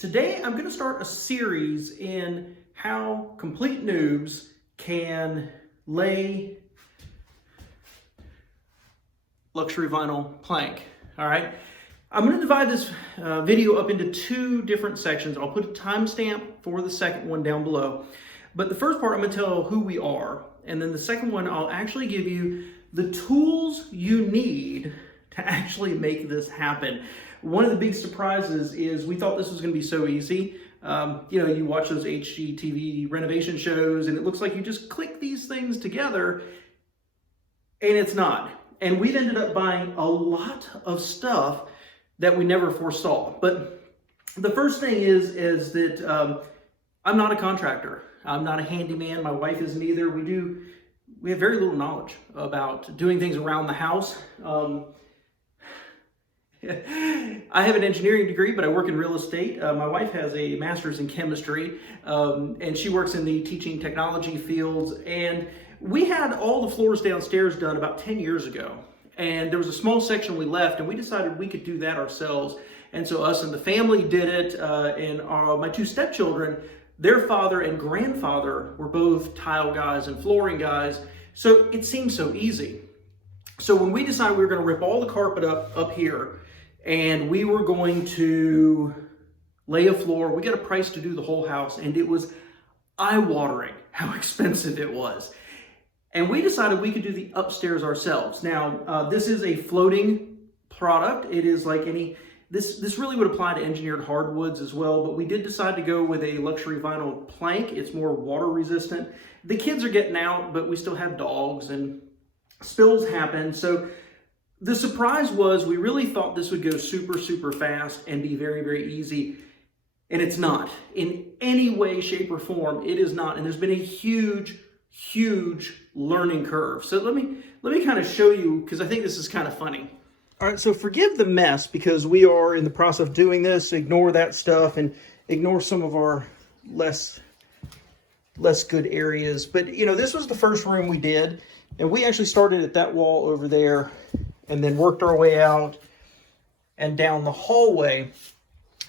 Today I'm going to start a series in how complete noobs can lay luxury vinyl plank. All right, I'm going to divide this video up into two different sections. I'll put a timestamp for the second one down below. But the first part I'm going to tell who we are, and then the second one I'll actually give you the tools you need to actually make this happen. One of the big surprises is we thought this was going to be so easy. You watch those HGTV renovation shows and it looks like you just click these things together, and it's not. And we've ended up buying a lot of stuff that we never foresaw. But the first thing is that I'm not a contractor. I'm not a handyman. My wife isn't either. We have very little knowledge about doing things around the house. I have an engineering degree, but I work in real estate. My wife has a master's in chemistry, and she works in the teaching technology fields. And we had all the floors downstairs done about 10 years ago. And there was a small section we left, and we decided we could do that ourselves. And so us and the family did it, and my two stepchildren, their father and grandfather were both tile guys and flooring guys. So it seemed so easy. So when we decided we were going to rip all the carpet up here, and we were going to lay a floor, we got a price to do the whole house, and it was eye-watering how expensive it was. And we decided we could do the upstairs ourselves. Now, this is a floating product. It is like this really would apply to engineered hardwoods as well, but we did decide to go with a luxury vinyl plank. It's more water resistant. The kids are getting out, but we still have dogs and spills happen. So the surprise was we really thought this would go super, super fast and be very, very easy. And it's not. In any way, shape, or form, it is not. And there's been a huge, huge learning curve. So let me kind of show you, because I think this is kind of funny. All right, so forgive the mess because we are in the process of doing this. Ignore that stuff and ignore some of our less good areas. But, this was the first room we did. And we actually started at that wall over there and then worked our way out and down the hallway.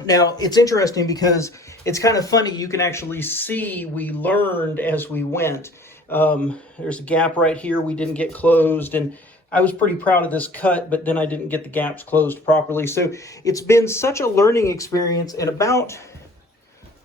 Now, it's interesting because it's kind of funny. You can actually see we learned as we went. There's a gap right here we didn't get closed, and I was pretty proud of this cut, but then I didn't get the gaps closed properly. So it's been such a learning experience, and about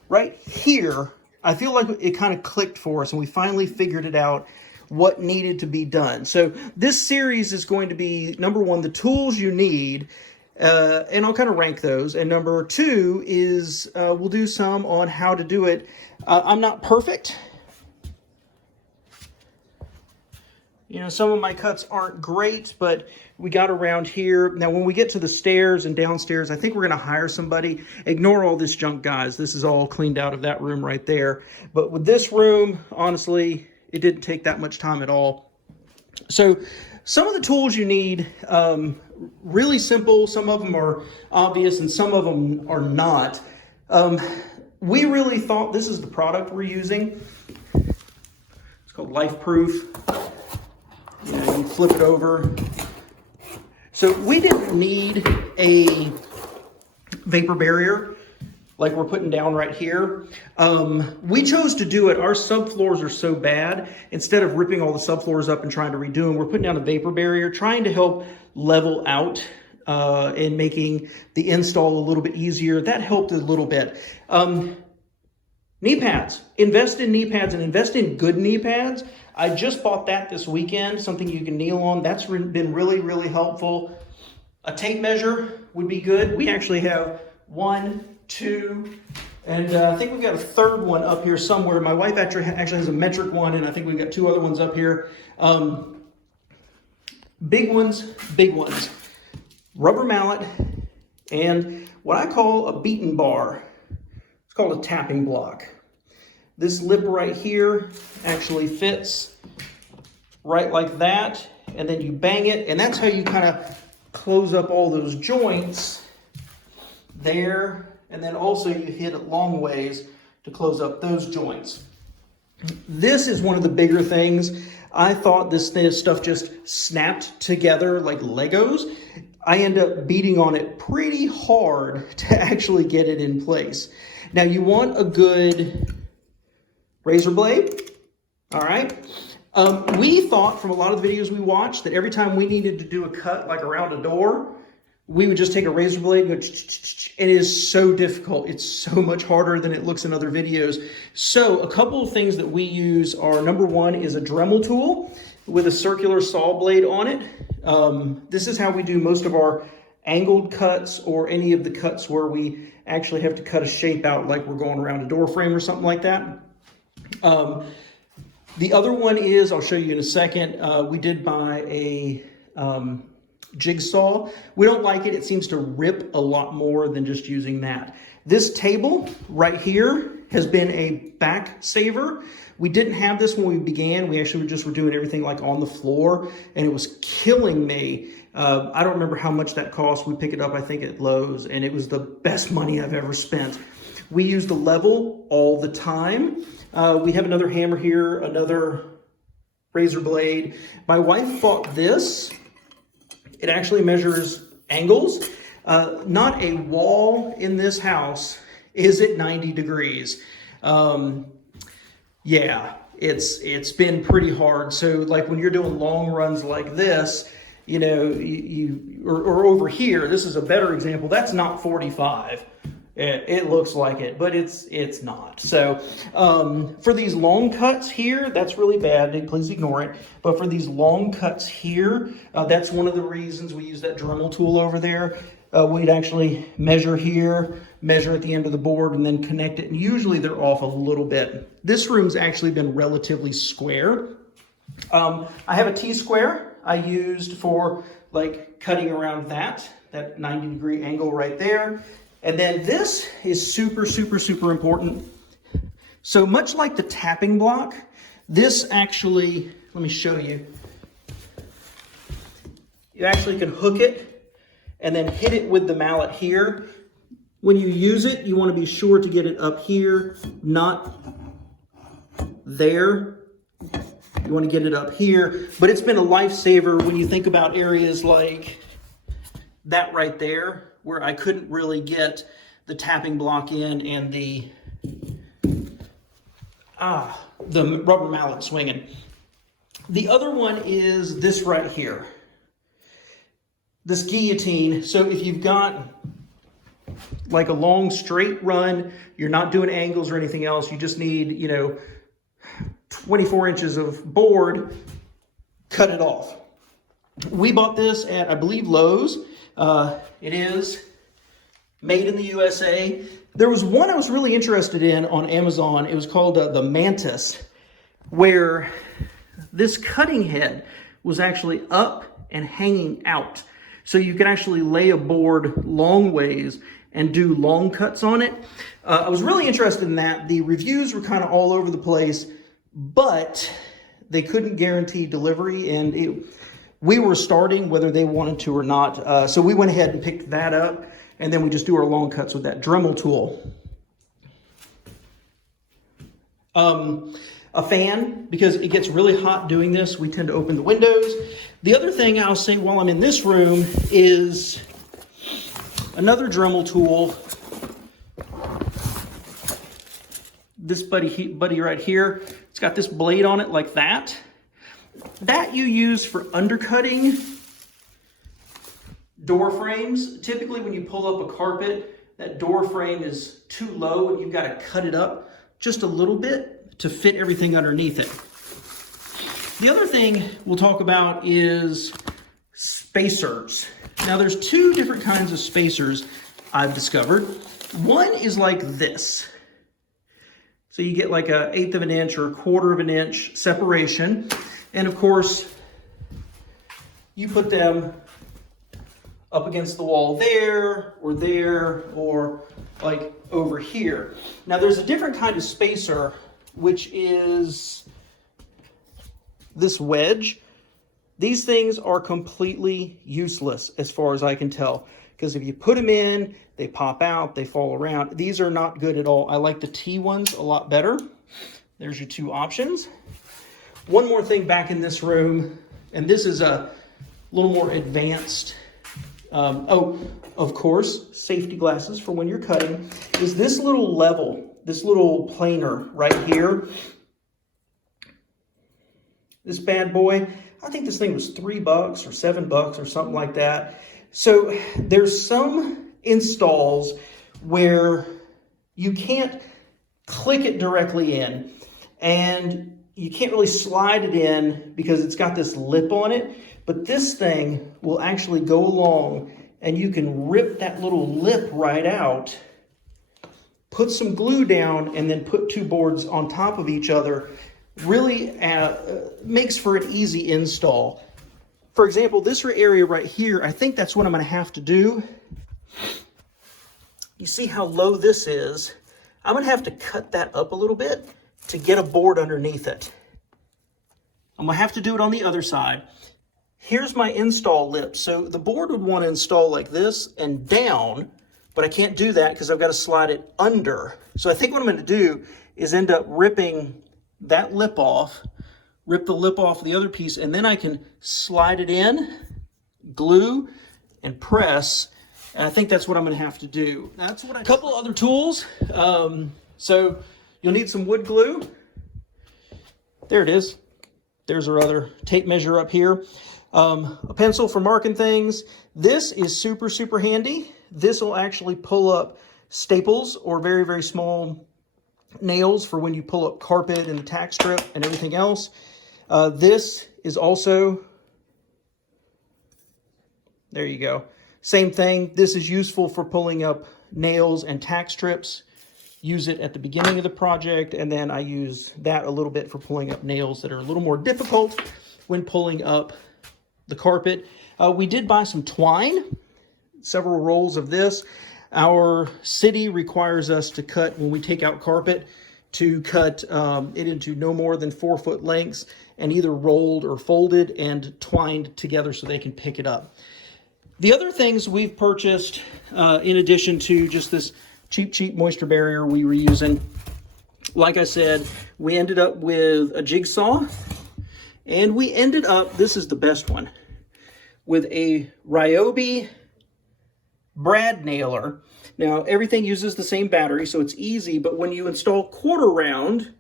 right here, I feel like it kind of clicked for us, and we finally figured it out what needed to be done. So this series is going to be, number one, the tools you need, and I'll kind of rank those. And number two is we'll do some on how to do it. I'm not perfect. Some of my cuts aren't great, but we got around here. Now, when we get to the stairs and downstairs, I think we're going to hire somebody. Ignore all this junk, guys. This is all cleaned out of that room right there. But with this room, honestly, it didn't take that much time at all. So some of the tools you need, really simple. Some of them are obvious and some of them are not. We really thought this is the product we're using. It's called Life Proof. You flip it over. So we didn't need a vapor barrier like we're putting down right here. We chose to do it. Our subfloors are so bad. Instead of ripping all the subfloors up and trying to redo them, we're putting down a vapor barrier, trying to help level out and making the install a little bit easier. That helped a little bit. Knee pads. Invest in knee pads and invest in good knee pads. I just bought that this weekend, something you can kneel on. That's been really, really helpful. A tape measure would be good. We actually have 1, 2, and I think we've got a third one up here somewhere. My wife actually has a metric one, and I think we've got 2 other ones up here. Big ones. Rubber mallet, and what I call a beaten bar. It's called a tapping block. This lip right here actually fits right like that, and then you bang it, and that's how you kind of close up all those joints there, and then also you hit it long ways to close up those joints. This is one of the bigger things. I thought this stuff just snapped together like Legos. I end up beating on it pretty hard to actually get it in place. Now you want a good razor blade, all right? We thought from a lot of the videos we watched that every time we needed to do a cut like around a door, we would just take a razor blade and go, it is so difficult. It's so much harder than it looks in other videos. So a couple of things that we use are, number one is a Dremel tool with a circular saw blade on it. This is how we do most of our angled cuts or any of the cuts where we actually have to cut a shape out like we're going around a door frame or something like that. The other one is, I'll show you in a second, we did buy a jigsaw. We don't like it. It seems to rip a lot more than just using that. This table right here has been a back saver. We didn't have this when we began. We actually just were doing everything like on the floor, and it was killing me. I don't remember how much that cost. We picked it up, I think, at Lowe's, and it was the best money I've ever spent. We use the level all the time. We have another hammer here, another razor blade. My wife bought this. It actually measures angles. Not a wall in this house is at 90 degrees. Yeah, it's been pretty hard. So like when you're doing long runs like this, you know, or over here, this is a better example. That's not 45. It looks like it, but it's not. So for these long cuts here, that's really bad. Please ignore it. But for these long cuts here, that's one of the reasons we use that Dremel tool over there. We'd actually measure here, measure at the end of the board, and then connect it. And usually they're off a little bit. This room's actually been relatively square. I have a T-square I used for like cutting around that 90-degree angle right there. And then this is super, super, super important. So much like the tapping block, this actually, let me show you. You actually can hook it and then hit it with the mallet here. When you use it, you want to be sure to get it up here, not there. You want to get it up here. But it's been a lifesaver when you think about areas like that right there, where I couldn't really get the tapping block in and the rubber mallet swinging. The other one is this right here, this guillotine. So if you've got like a long straight run, you're not doing angles or anything else, you just need, you know, 24 inches of board, cut it off. We bought this at, I believe, Lowe's. It is made in the USA. There was one I was really interested in on Amazon. It was called the Mantis, where this cutting head was actually up and hanging out. So you can actually lay a board long ways and do long cuts on it. I was really interested in that. The reviews were kind of all over the place, but they couldn't guarantee delivery, and we were starting whether they wanted to or not. So we went ahead and picked that up, and then we just do our long cuts with that Dremel tool. A fan, because it gets really hot doing this, we tend to open the windows. The other thing I'll say while I'm in this room is another Dremel tool. This buddy right here, it's got this blade on it like that. That you use for undercutting door frames. Typically when you pull up a carpet, that door frame is too low and you've got to cut it up just a little bit to fit everything underneath it. The other thing we'll talk about is spacers. Now there's two different kinds of spacers I've discovered. One is like this. So you get like 1/8 of an inch or 1/4 of an inch separation. And of course, you put them up against the wall there, or like over here. Now there's a different kind of spacer, which is this wedge. These things are completely useless as far as I can tell, because if you put them in, they pop out, they fall around. These are not good at all. I like the T ones a lot better. There's your two options. One more thing back in this room, and this is a little more advanced. Oh, of course, safety glasses for when you're cutting, is this little level, this little planer right here. This bad boy, I think this thing was $3 or $7 or something like that. So there's some installs where you can't click it directly in, and you can't really slide it in because it's got this lip on it, but this thing will actually go along and you can rip that little lip right out, put some glue down, and then put two boards on top of each other. Really makes for an easy install. For example, this area right here, I think that's what I'm going to have to do. You see how low this is? I'm going to have to cut that up a little bit to get a board underneath it. I'm going to have to do it on the other side. Here's my install lip. So the board would want to install like this and down, but I can't do that because I've got to slide it under. So I think what I'm going to do is end up ripping that lip off, rip the lip off the other piece, and then I can slide it in, glue, and press. And I think that's what I'm going to have to do. That's what a couple other tools. So you'll need some wood glue. There it is. There's our other tape measure up here. A pencil for marking things. This is super, super handy. This will actually pull up staples or very, very small nails for when you pull up carpet and the tack strip and everything else. This is also, there you go. Same thing. This is useful for pulling up nails and tack strips. Use it at the beginning of the project, and then I use that a little bit for pulling up nails that are a little more difficult when pulling up the carpet. We did buy some twine, several rolls of this. Our city requires us to cut, when we take out carpet, to cut it into no more than 4-foot lengths and either rolled or folded and twined together so they can pick it up. The other things we've purchased, in addition to just this cheap moisture barrier we were using, like I said, we ended up with a jigsaw, and we ended up, this is the best one, with a Ryobi brad nailer. Now, everything uses the same battery, so it's easy, but when you install quarter round,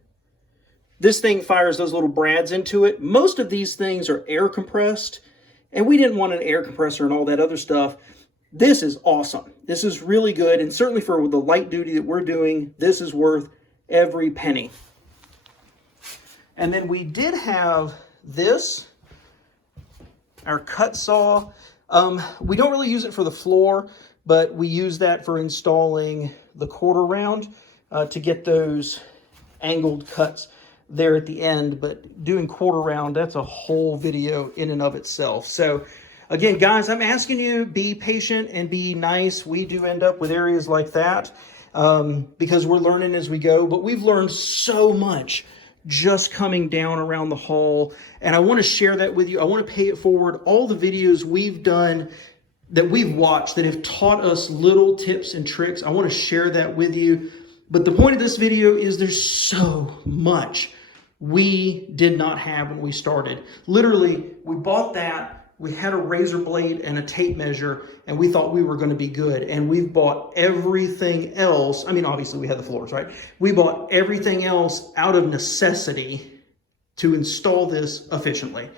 this thing fires those little brads into it. Most of these things are air compressed, and we didn't want an air compressor and all that other stuff. This is awesome. This is really good, and certainly for the light duty that we're doing, this is worth every penny. And then we did have this, our cut saw. We don't really use it for the floor, but we use that for installing the quarter round to get those angled cuts there at the end. But doing quarter round, that's a whole video in and of itself. So again, guys, I'm asking you, be patient and be nice. We do end up with areas like that because we're learning as we go, but we've learned so much just coming down around the hall, and I want to share that with you. I want to pay it forward. All the videos we've done that we've watched that have taught us little tips and tricks, I want to share that with you. But the point of this video is there's so much we did not have when we started. Literally, we bought that, we had a razor blade and a tape measure, and we thought we were going to be good. And we've bought everything else. I mean, obviously we had the floors, right? We bought everything else out of necessity to install this efficiently.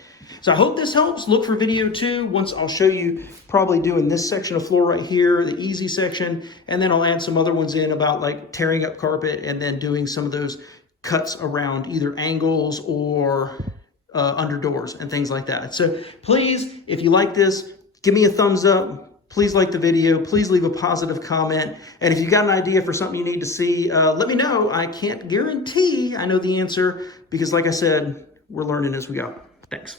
So I hope this helps. Look for video 2. Once I'll show you probably doing this section of floor right here, the easy section, and then I'll add some other ones in about like tearing up carpet and then doing some of those cuts around either angles or under doors and things like that. So please, if you like this, give me a thumbs up. Please like the video. Please leave a positive comment. And if you've got an idea for something you need to see, let me know. I can't guarantee I know the answer because, like I said, we're learning as we go. Thanks.